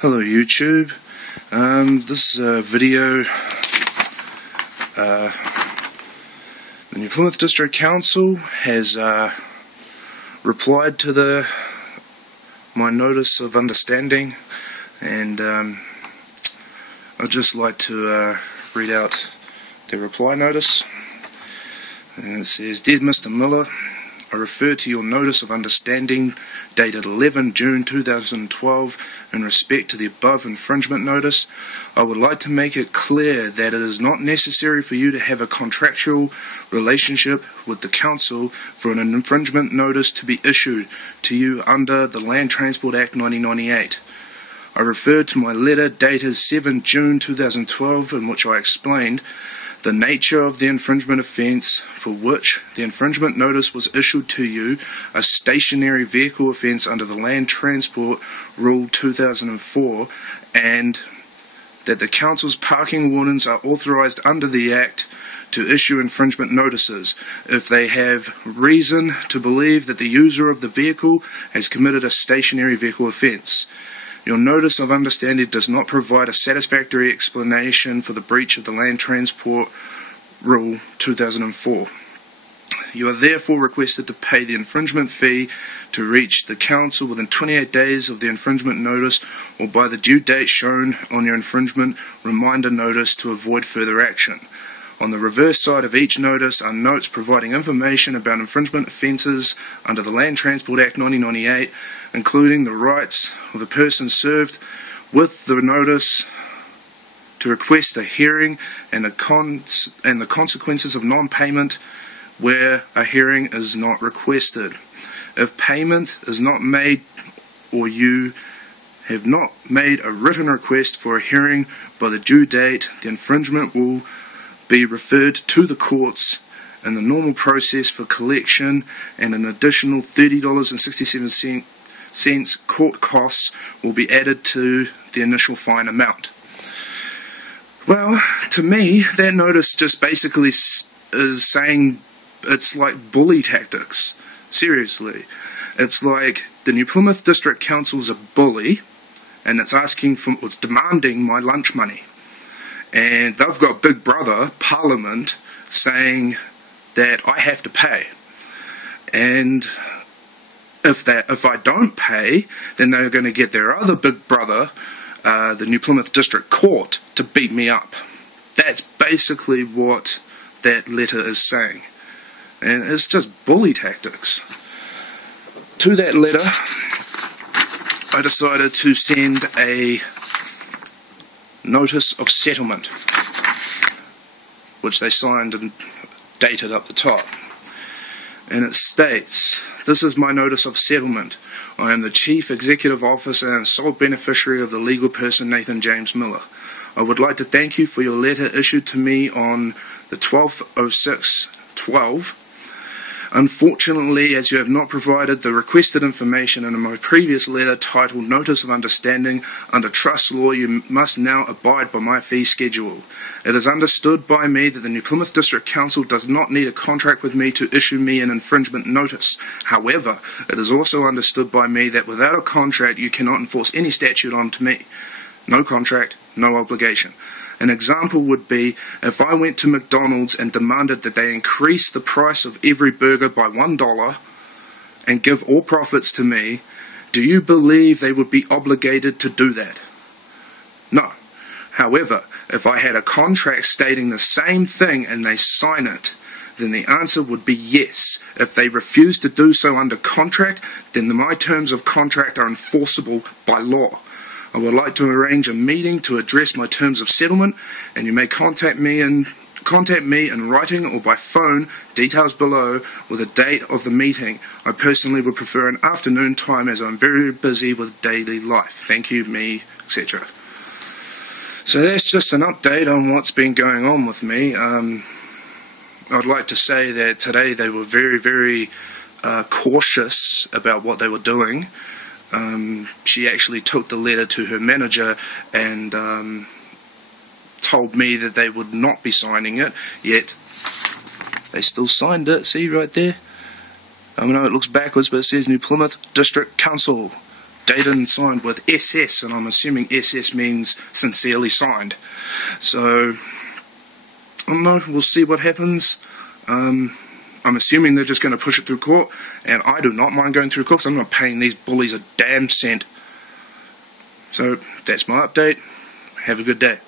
Hello YouTube. This video, the New Plymouth District Council has replied to my notice of understanding, and I'd just like to read out the reply notice. And it says, "Dear Mr. Miller, I refer to your notice of understanding dated 11 June 2012 in respect to the above infringement notice. I would like to make it clear that it is not necessary for you to have a contractual relationship with the council for an infringement notice to be issued to you under the Land Transport Act 1998. I refer to my letter dated 7 June 2012 in which I explained the nature of the infringement offence for which the infringement notice was issued to you, a stationary vehicle offence under the Land Transport Rule 2004, and that the Council's parking wardens are authorised under the Act to issue infringement notices if they have reason to believe that the user of the vehicle has committed a stationary vehicle offence. Your notice of understanding does not provide a satisfactory explanation for the breach of the Land Transport Rule 2004. You are therefore requested to pay the infringement fee to reach the Council within 28 days of the infringement notice or by the due date shown on your infringement reminder notice to avoid further action. On the reverse side of each notice are notes providing information about infringement offences under the Land Transport Act 1998, including the rights of the person served with the notice to request a hearing and the consequences of non-payment where a hearing is not requested. If payment is not made or you have not made a written request for a hearing by the due date, the infringement will be referred to the courts in the normal process for collection, and an additional $30.67 court costs will be added to the initial fine amount." Well, to me, that notice just basically is saying it's like bully tactics. Seriously. It's like the New Plymouth District Council's a bully, and it's demanding my lunch money. And they've got Big Brother, Parliament, saying that I have to pay. And if I don't pay, then they're going to get their other Big Brother, the New Plymouth District Court, to beat me up. That's basically what that letter is saying. And it's just bully tactics. To that letter, I decided to send a notice of settlement, which they signed and dated up the top. And it states, "This is my notice of settlement. I am the Chief Executive Officer and sole beneficiary of the legal person Nathan James Miller. I would like to thank you for your letter issued to me on the 12/06/12. Unfortunately, as you have not provided the requested information in my previous letter titled Notice of Understanding under Trust Law, you must now abide by my fee schedule. It is understood by me that the New Plymouth District Council does not need a contract with me to issue me an infringement notice. However, it is also understood by me that without a contract you cannot enforce any statute onto me. No contract, no obligation. An example would be if I went to McDonald's and demanded that they increase the price of every burger by $1 and give all profits to me, do you believe they would be obligated to do that? No. However, if I had a contract stating the same thing and they sign it, then the answer would be yes. If they refuse to do so under contract, then my terms of contract are enforceable by law. I would like to arrange a meeting to address my terms of settlement, and you may contact me in writing or by phone, details below, with a date of the meeting. I personally would prefer an afternoon time as I'm very busy with daily life. Thank you, me, etc." So that's just an update on what's been going on with me. I'd like to say that today they were very, very cautious about what they were doing. She actually took the letter to her manager and told me that they would not be signing it, yet they still signed it. See right there? I know it looks backwards, but it says New Plymouth District Council. dated and signed with SS, and I'm assuming SS means sincerely signed. So, I don't know, we'll see what happens. I'm assuming they're just going to push it through court, and I do not mind going through court because I'm not paying these bullies a damn cent. So, that's my update. Have a good day.